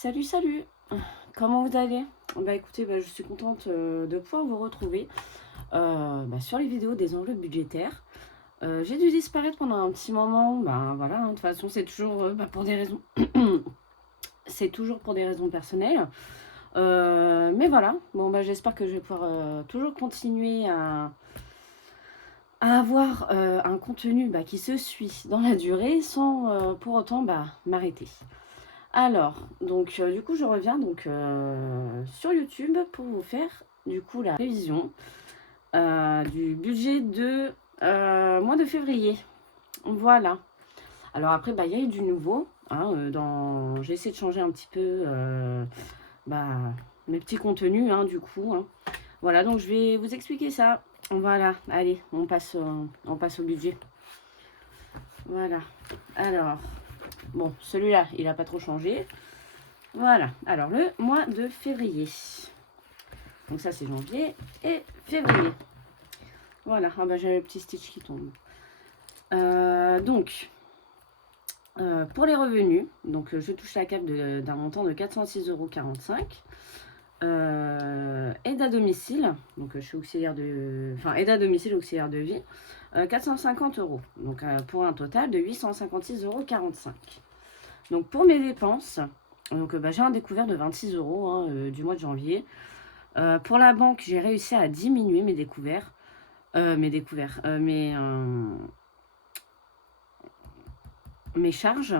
Salut, salut! Comment vous allez? Bah écoutez, je suis contente de pouvoir vous retrouver sur les vidéos des enjeux budgétaires. J'ai dû disparaître pendant un petit moment, voilà, de toute façon c'est toujours pour des raisons c'est toujours pour des raisons personnelles. Mais voilà, bon j'espère que je vais pouvoir toujours continuer à avoir un contenu qui se suit dans la durée sans pour autant m'arrêter. Alors, donc du coup, je reviens sur YouTube pour vous faire du coup la révision du budget de mois de février. Voilà. Alors après, il y a eu du nouveau. Hein, j'ai essayé de changer un petit peu mes petits contenus, hein, du coup. Hein. Voilà, donc je vais vous expliquer ça. Voilà, allez, on passe au budget. Voilà. Alors, bon, celui-là, il n'a pas trop changé. Voilà, alors le mois de février. Donc ça c'est janvier et février. Voilà, j'ai le petit stitch qui tombe. Pour les revenus, je touche la cape d'un montant de 406,45 €. Aide à domicile, donc je suis auxiliaire de... Enfin, aide à domicile, auxiliaire de vie, 450 €. Donc pour un total de 856,45 €. Donc pour mes dépenses... Donc j'ai un découvert de 26 € du mois de janvier. Pour la banque, j'ai réussi à diminuer mes découverts. Mes charges.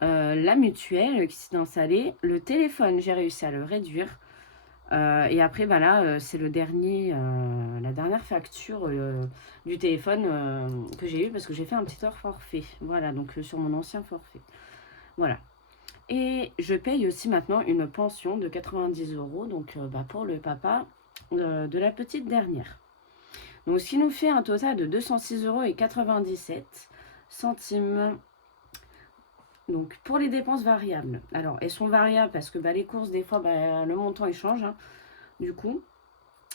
La mutuelle qui s'est installée. Le téléphone, j'ai réussi à le réduire. Et après, là, c'est la dernière facture du téléphone que j'ai eu parce que j'ai fait un petit hors forfait. Voilà, donc sur mon ancien forfait. Voilà. Et je paye aussi maintenant une pension de 90 €, donc pour le papa de la petite dernière. Donc ce qui nous fait un total de 206,97 €. Donc pour les dépenses variables, alors elles sont variables parce que les courses, des fois, le montant il change, hein, du coup.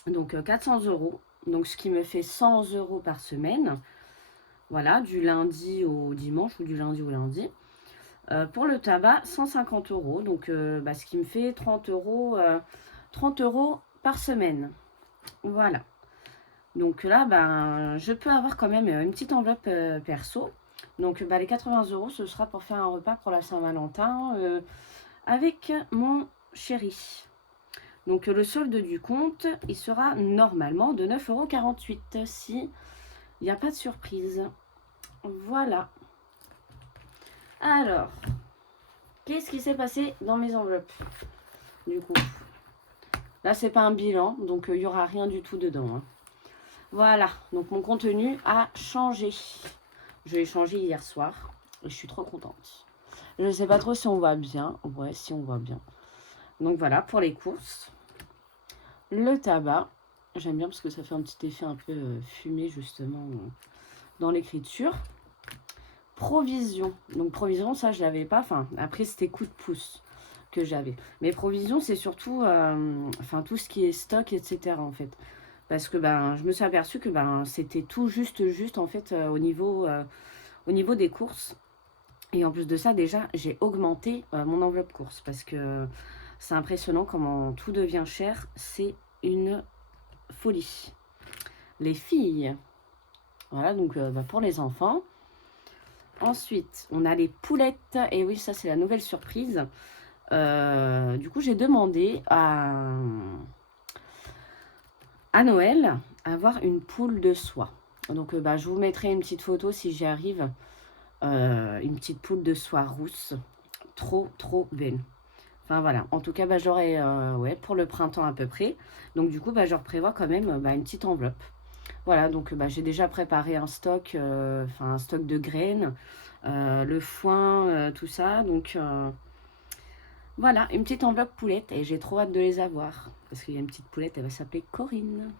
Donc 400 €, donc ce qui me fait 100 € par semaine. Voilà, du lundi au dimanche ou du lundi au lundi. Pour le tabac, 150 €, donc ce qui me fait 30 € par semaine. Voilà. Donc là, je peux avoir quand même une petite enveloppe perso. Donc les 80 €, ce sera pour faire un repas pour la Saint-Valentin avec mon chéri. Donc le solde du compte, il sera normalement de 9,48 € si il n'y a pas de surprise. Voilà. Alors, qu'est-ce qui s'est passé dans mes enveloppes? Du coup, là, c'est pas un bilan, donc il n'y aura rien du tout dedans. Hein. Voilà, donc mon contenu a changé. Je l'ai changé hier soir et je suis trop contente. Je ne sais pas trop si on voit bien. Ouais, si on voit bien. Donc voilà, pour les courses. Le tabac, j'aime bien parce que ça fait un petit effet un peu fumé, justement, dans l'écriture. Provision. Donc provision, ça, je l'avais pas. Enfin, après, c'était coup de pouce que j'avais. Mais provision, c'est surtout tout ce qui est stock, etc. en fait. Parce que je me suis aperçue que c'était tout juste en fait au niveau des courses. Et en plus de ça, déjà, j'ai augmenté mon enveloppe course. Parce que c'est impressionnant comment tout devient cher. C'est une folie. Les filles. Voilà, donc pour les enfants. Ensuite, on a les poulettes. Et oui, ça, c'est la nouvelle surprise. Du coup, j'ai demandé à Noël avoir une poule de soie. Donc, je vous mettrai une petite photo si j'y arrive. Une petite poule de soie rousse. Trop, trop belle. Enfin, voilà. En tout cas, j'aurai pour le printemps à peu près. Donc, du coup, je prévois quand même une petite enveloppe. Voilà, donc j'ai déjà préparé un stock, un stock de graines, le foin, tout ça. Donc, voilà, une petite enveloppe poulette. Et j'ai trop hâte de les avoir. Parce qu'il y a une petite poulette, elle va s'appeler Corinne.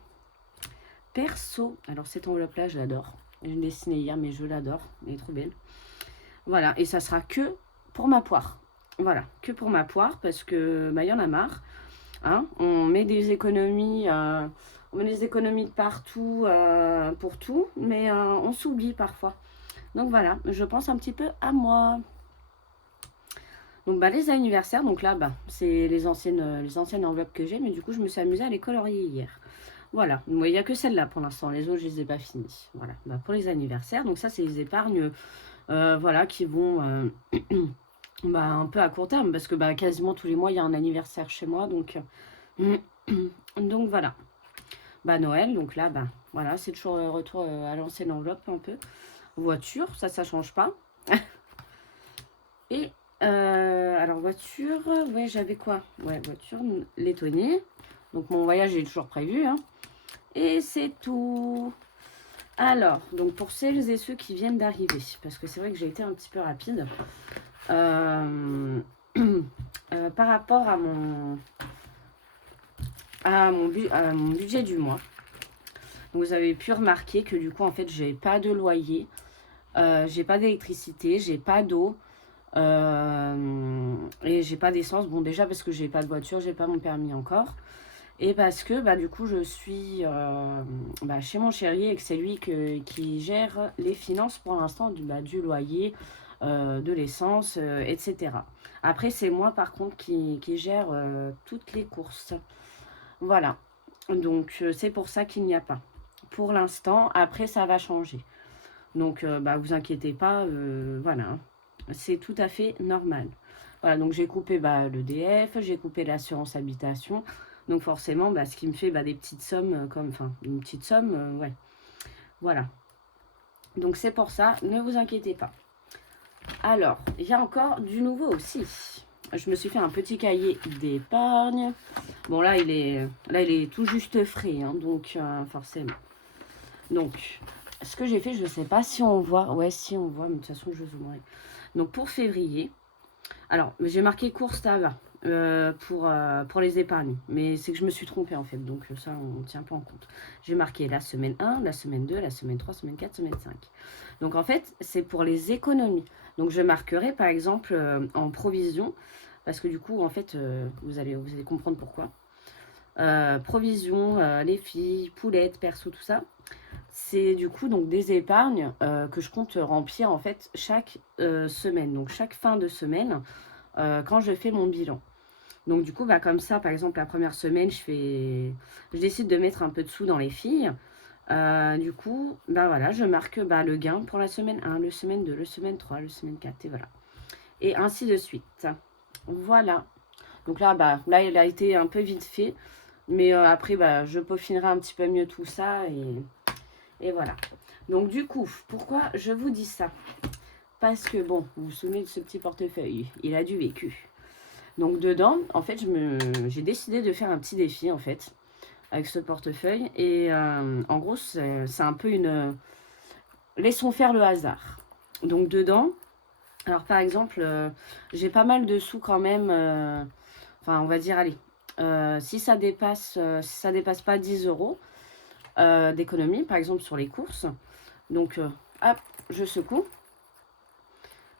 Perso, alors cette enveloppe-là, je l'adore. Je l'ai dessinée hier, mais je l'adore. Elle est trop belle. Voilà, et ça sera que pour ma poire. Voilà, que pour ma poire, parce que y en a marre. Hein, on met des économies... on met des économies de partout pour tout, mais on s'oublie parfois. Donc voilà, je pense un petit peu à moi. Donc bah, les anniversaires, donc là, bah, c'est les anciennes enveloppes que j'ai, mais du coup, je me suis amusée à les colorier hier. Voilà, il n'y a que celle-là pour l'instant, les autres, je les ai pas finies. Voilà, bah, pour les anniversaires, donc ça, c'est les épargnes, voilà, qui vont bah, un peu à court terme, parce que bah, quasiment tous les mois, il y a un anniversaire chez moi, donc voilà. Bah Noël, donc là, bah voilà, c'est toujours retour à l'ancienne enveloppe un peu. Voiture, ça change pas. Et alors voiture, ouais, j'avais quoi? Ouais, voiture, Lettonie. Donc mon voyage est toujours prévu, hein. Et c'est tout. Alors, donc pour celles et ceux qui viennent d'arriver, parce que c'est vrai que j'ai été un petit peu rapide, par rapport à mon budget du mois. Donc vous avez pu remarquer que du coup, en fait, j'ai pas de loyer, j'ai pas d'électricité, j'ai pas d'eau. Et j'ai pas d'essence. Bon, déjà parce que j'ai pas de voiture, j'ai pas mon permis encore. Et parce que bah, du coup, je suis bah, chez mon chéri et que c'est lui qui gère les finances pour l'instant du loyer, de l'essence, etc. Après, c'est moi par contre qui gère toutes les courses. Voilà. Donc, c'est pour ça qu'il n'y a pas. Pour l'instant, après, ça va changer. Donc, bah, vous inquiétez pas, voilà, hein. C'est tout à fait normal. Voilà, donc j'ai coupé bah, l'EDF, j'ai coupé l'assurance habitation. Donc forcément, bah, ce qui me fait bah, des petites sommes, enfin, une petite somme, ouais. Voilà. Donc c'est pour ça, ne vous inquiétez pas. Alors, il y a encore du nouveau aussi. Je me suis fait un petit cahier d'épargne. Bon, là, il est tout juste frais, hein, donc forcément. Donc, ce que j'ai fait, je ne sais pas si on voit. Ouais, si on voit, mais de toute façon, je zoomerai. Donc, pour février, alors, j'ai marqué course tabac pour les épargnes. Mais c'est que je me suis trompée, en fait. Donc, ça, on ne tient pas en compte. J'ai marqué la semaine 1, la semaine 2, la semaine 3, semaine 4, semaine 5. Donc, en fait, c'est pour les économies. Donc, je marquerai, par exemple, en provision. Parce que du coup, en fait, vous allez comprendre pourquoi. Provision, les filles, poulettes, perso, tout ça. C'est du coup donc des épargnes que je compte remplir en fait chaque semaine. Donc chaque fin de semaine quand je fais mon bilan. Donc du coup, bah, comme ça, par exemple, la première semaine, je décide de mettre un peu de sous dans les filles. Du coup, bah voilà, je marque bah, le gain pour la semaine 1, le semaine 2, le semaine 3, le semaine 4, et voilà. Et ainsi de suite. Voilà. Donc là, bah, là, il a été un peu vite fait. Mais après, bah, je peaufinerai un petit peu mieux tout ça et voilà. Donc du coup, pourquoi je vous dis ça? Parce que bon, vous vous souvenez de ce petit portefeuille, il a du vécu. Donc dedans, en fait, j'ai décidé de faire un petit défi en fait avec ce portefeuille. Et en gros, c'est un peu une... laissons faire le hasard. Donc dedans, alors par exemple, j'ai pas mal de sous quand même. Enfin, on va dire, allez, si ça dépasse pas 10 euros d'économie, par exemple sur les courses. Donc, hop, je secoue.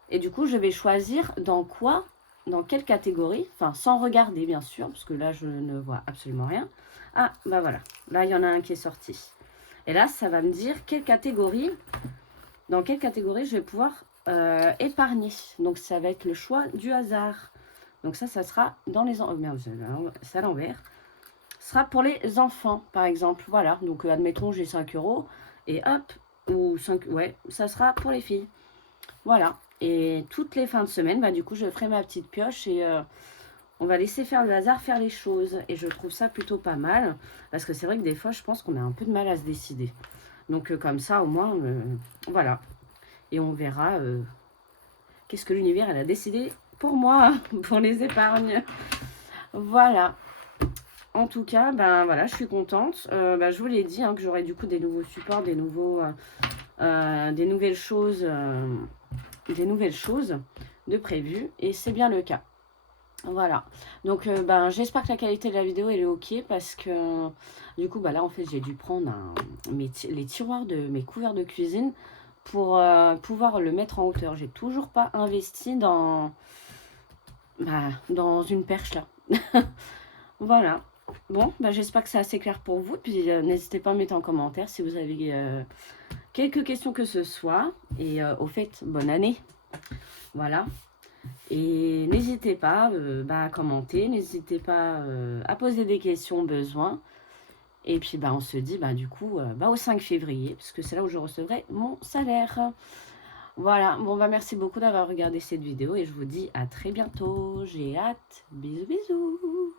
Et du coup, je vais choisir dans quelle catégorie, enfin sans regarder bien sûr, parce que là, je ne vois absolument rien. Ah, bah voilà, là, il y en a un qui est sorti. Et là, ça va me dire dans quelle catégorie je vais pouvoir épargner. Donc, ça va être le choix du hasard. Donc ça sera dans les... Oh merde, c'est à l'envers. Ce sera pour les enfants, par exemple. Voilà, donc admettons, j'ai 5 euros. Et hop, ou 5... Ouais, ça sera pour les filles. Voilà. Et toutes les fins de semaine, bah, du coup, je ferai ma petite pioche et on va laisser faire le hasard, faire les choses. Et je trouve ça plutôt pas mal. Parce que c'est vrai que des fois, je pense qu'on a un peu de mal à se décider. Donc comme ça, au moins, voilà. Et on verra qu'est-ce que l'univers a décidé pour moi, pour les épargnes. Voilà. En tout cas, ben voilà, je suis contente. Ben, je vous l'ai dit hein, que j'aurai du coup des nouveaux supports, des nouvelles choses de prévues. Et c'est bien le cas. Voilà. Donc, ben, j'espère que la qualité de la vidéo elle est ok parce que du coup, bah là, en fait, j'ai dû prendre les tiroirs de mes couverts de cuisine pour pouvoir le mettre en hauteur. J'ai toujours pas investi dans une perche là. Voilà. Bon, bah, j'espère que c'est assez clair pour vous. Puis n'hésitez pas à mettre en commentaire si vous avez quelques questions que ce soit. Et au fait, bonne année. Voilà. Et n'hésitez pas à commenter, n'hésitez pas à poser des questions au besoin. Et puis on se dit du coup au 5 février, parce que c'est là où je recevrai mon salaire. Voilà, bon merci beaucoup d'avoir regardé cette vidéo et je vous dis à très bientôt. J'ai hâte. Bisous bisous.